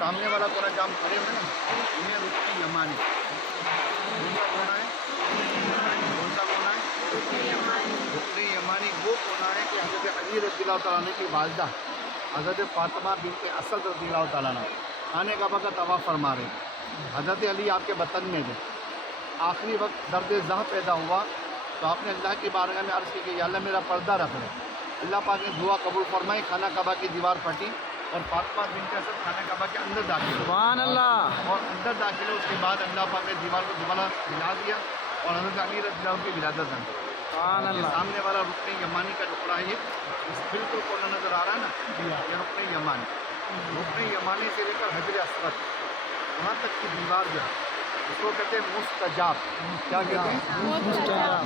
सामने वाला कोना जहाँ हम खड़े हुए ना, इन्हें रुकनी यमानी। कौन सा कोना है? कौन सा कोना है? रुकनी यमानी वो कोना है कि हज़रत अली रज़ियल्लाहु तआला अन्हु की वालिदा हज़रत फातिमा बिन्त असद रज़ियल्लाहु तआला अन्हा खाने काबा का तवाफ़ फरमा रहे। हज़रत अली आपके वतन में थे। आखिरी वक्त दर्द ज़ह पैदा हुआ तो आपने अल्लाह की बारगाह में अर्ज़ की कि या अल्लाह मेरा पर्दा रख ले। अल्लाह पाक ने दुआ कबूल फरमाई, खाना काबा की दीवार फटी और फातिमा बिन्त असद खाना काबा के अंदर दाखिल हुई। सुभान अल्लाह। और अंदर दाखिल है, उसके बाद अल्लाह पाक ने दीवार को दोबारा मिला दिया और हज़रत अली रज़ियल्लाहु अन्हु की विलादत अंदर। सुभान अल्लाह। सामने वाला रुकने यमानी का टुकड़ा है, ये इस बिल्कुल कोना नज़र आ रहा है ना, ये रुकने यमानी। रुकने यमानी से लेकर हजर असवद वहाँ तक की दीवार जो है उसको कहते हैं मुस्तजाब। क्या कहते हैं?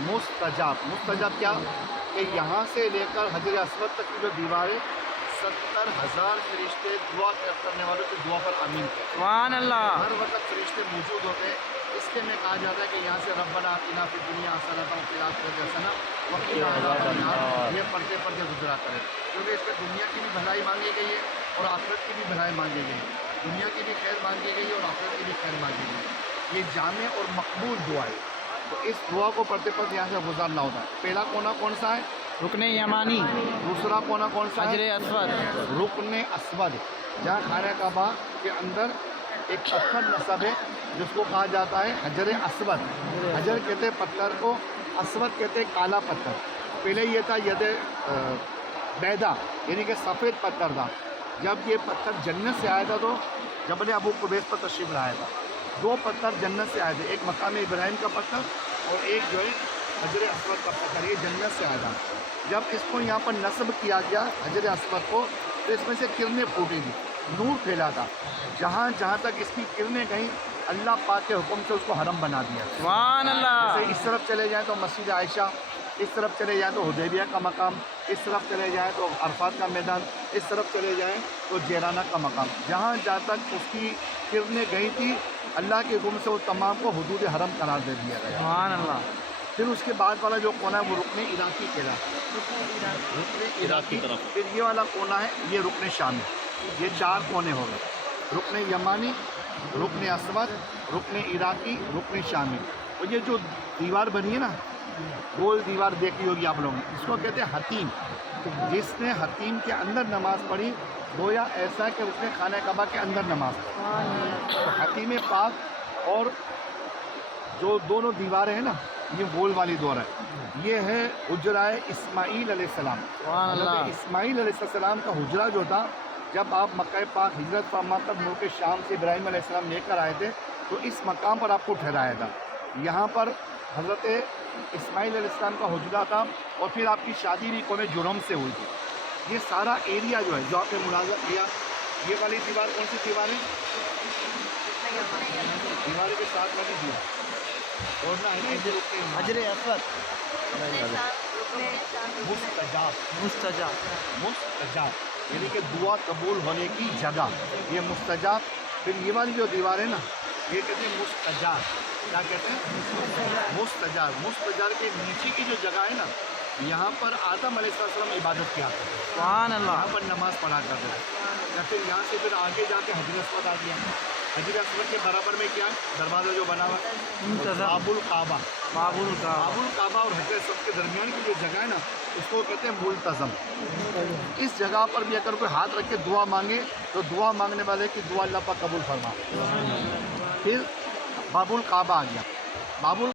मुस्तजाब। मुस्तजाब क्या कि यहाँ से लेकर हजर असवद तक की जो दीवार है 70,000 फरिश्ते दुआ करने वालों की दुआ पर आमीन कहते हैं। सुभान अल्लाह। हर वक्त फरिश्ते मौजूद होते हैं, इसलिए में कहा जाता है कि यहाँ से रब्बना आतिना फिद दुनिया हसनतन व फिल आखिरति हसना व क़िना अज़ाबन नार ये पढ़ते पढ़ते गुजरा करें, क्योंकि इसमें दुनिया की भी भलाई मांगी गई है और आखिरत की भी भलाई मांगी गई है। दुनिया की भी खैर मांगी गई है और आखिरत की भी खैर मांगी गई है। ये जामे और मकबूल दुआ है, तो इस दुआ को पढ़ते पढ़ते यहाँ से गुजरना होता है। पहला कोना कौन सा है? रुकने यमानी। दूसरा कोना कौन सा है? हजर असवद। रुकने असवद, जहाँ खाने काबा के अंदर एक पत्थर नस्ब है जिसको कहा जाता है हजर असवद। हजर कहते हैं पत्थर को, असवद कहते हैं काला पत्थर। पहले ये था यद बैदा यानी कि सफ़ेद पत्थर था। जब ये पत्थर जन्नत से आया था तो जबल अबू कुबैस पर तशरीफ़ लाया था। दो पत्थर जन्नत से आए थे, एक मकाम इब्राहिम का पत्थर और एक जो है हजर असवद का पत्थर, ये जन्नत से आया था। जब इसको यहाँ पर नस्ब किया गया हजर असवद को, तो इसमें से किरणें फूटी थी, नूर फैला था। जहाँ जहाँ तक इसकी किरणें गई अल्लाह पाक के हुक्म से उसको हरम बना दिया। सुभान अल्लाह। जैसे इस तरफ चले जाएँ तो मस्जिद आयशा, इस तरफ चले जाएँ तो हुदैबिया का मकाम, इस तरफ चले जाएँ तो अरफात का मैदान, इस तरफ चले जाएँ तो जेराना का मकाम। जहाँ जहाँ तक उसकी किरणें गई थी अल्लाह के हुक्म से वो तमाम को हुदूद हरम करार दे दिया गया। सुभान अल्लाह। फिर उसके बाद वाला जो कोना है वो रुकने इराकी कहलाता है। रुकने इराकी। फिर ये वाला कोना है ये रुकने शामी। ये 4 कोने हो गए, रुकने यमानी, रुकने असवद, रुकने इराकी, रुकने शामी। और ये जो दीवार बनी है ना, गोल दीवार देखी होगी आप लोगों ने, इसको कहते हैं हतीम। जिसने हतीम के अंदर नमाज़ पढ़ी गोया ऐसा कि उसने खाना काबा के अंदर नमाज पढ़ी। तो हतीम पाक और जो दोनों दीवारें हैं ना, ये गोल वाली दौर है, ये है हुजराए इस्माईल अलैहिस्सलाम। इस्माईल अलैहिस्सलाम का हुजरा जो था, जब आप मक्का पाक हिजरत फरमा कर मुल्क शाम से इब्राहिम अलैहिस्सलाम लेकर आए थे तो इस मकाम पर आपको ठहराया था। यहाँ पर हज़रत इस्माईल अलैहिस्सलाम का हुजरा था और फिर आपकी शादी भी कौम जुरम से हुई थी। ये सारा एरिया जो है जो आपने मुलाज़ा किया, ये वाली दीवार कौन सी दीवार है? दीवार के साथ वाली दीवार और ना हजर असवद। मुस्तजाब। मुस्तजाब। मुस्तजाब यानी कि दुआ कबूल होने की जगह, ये मुस्तजाब। फिर ये वाली जो दीवार है ना, ये कहते हैं मुस्तजाब। क्या कहते हैं? मुस्तजाब। मुस्तजाब के नीचे की जो जगह है ना, यहाँ पर आदम अलैहिस्सलाम इबादत किया करते थे। सुभान अल्लाह। यहाँ पर नमाज़ पढ़ा करते थे। या फिर यहाँ से फिर आगे जाके हजर असवद आ गया। हजर असवद के बराबर में क्या है? दरवाज़ा जो बना हुआ है बाबुल काबा। बाबुल काबा और हजर असवद के दरमियान की जो जगह है ना, उसको कहते हैं मुल्तज़म। इस जगह पर भी अगर कोई हाथ रख के दुआ मांगे तो दुआ मांगने वाले की दुआ अल्लाह पाक कबूल फरमा। फिर बाबुल काबा आ गया। बाबुल